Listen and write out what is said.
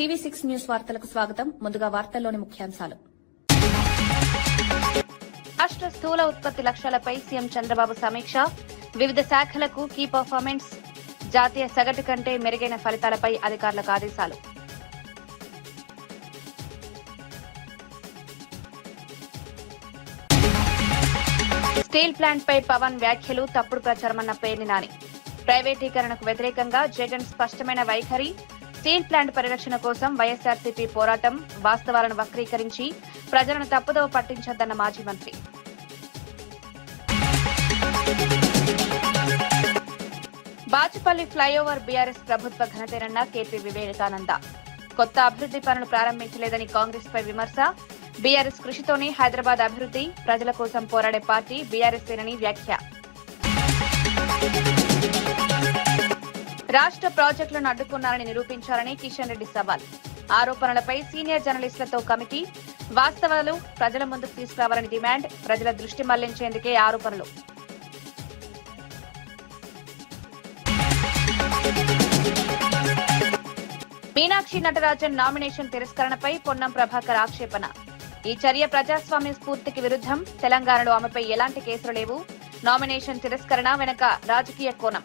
TV6 news వార్తలకు స్వాగతం. ముందుగా వార్తల్లోని ముఖ్యాంశాలు. రాష్ట్ర స్థూల ఉత్పత్తి లక్ష్యాలపై సీఎం చంద్రబాబు సమీక్ష. వివిధ శాఖలకు కీ పర్ఫార్మెన్స్, జాతీయ సగటు కంటే మెరుగైన ఫలితాలపై అధికారులకు ఆదేశాలు. స్టీల్ ప్లాంట్ పై పవన్ వ్యాఖ్యలు తప్పుడు ప్రచారమన్న పేర్ని నాని. ప్రైవేటీకరణకు వ్యతిరేకంగా జగన్ స్పష్టమైన వైఖరి. స్టీల్ ప్లాంట్ పరిరక్షణ కోసం వైఎస్ఆర్సీపీ పోరాటం. వాస్తవాలను వక్రీకరించి ప్రజలను తప్పుదోవ పట్టించొద్దన్న మాజీ మంత్రి. బాచుపల్లి ఫ్లైఓవర్ బీఆర్ఎస్ ప్రభుత్వ ఘనతేనన్న కేపీ వివేకానంద. కొత్త అభివృద్ది పనులు ప్రారంభించలేదని కాంగ్రెస్ పై విమర్శ. బీఆర్ఎస్ కృషితోనే హైదరాబాద్ అభివృద్ది, ప్రజల కోసం పోరాడే పార్టీ బీఆర్ఎస్ఏనని వ్యాఖ్య. రాష్ట్ర ప్రాజెక్టులను అడ్డుకున్నారని నిరూపించాలని కిషన్ రెడ్డి సవాల్. ఆరోపణలపై సీనియర్ జర్నలిస్టులతో కమిటీ. వాస్తవాలు ప్రజల ముందుకు తీసుకురావాలని డిమాండ్. ప్రజల దృష్టి మళ్లించేందుకే ఆరోపణలు. మీనాక్షి నటరాజన్ నామినేషన్ తిరస్కరణపై పొన్నం ప్రభాకర్ ఆక్షేపణ. ఈ చర్య ప్రజాస్వామ్య స్ఫూర్తికి విరుద్ధం. తెలంగాణలో ఆమెపై ఎలాంటి కేసులు లేవు. నామినేషన్ తిరస్కరణ వెనుక రాజకీయ కోణం.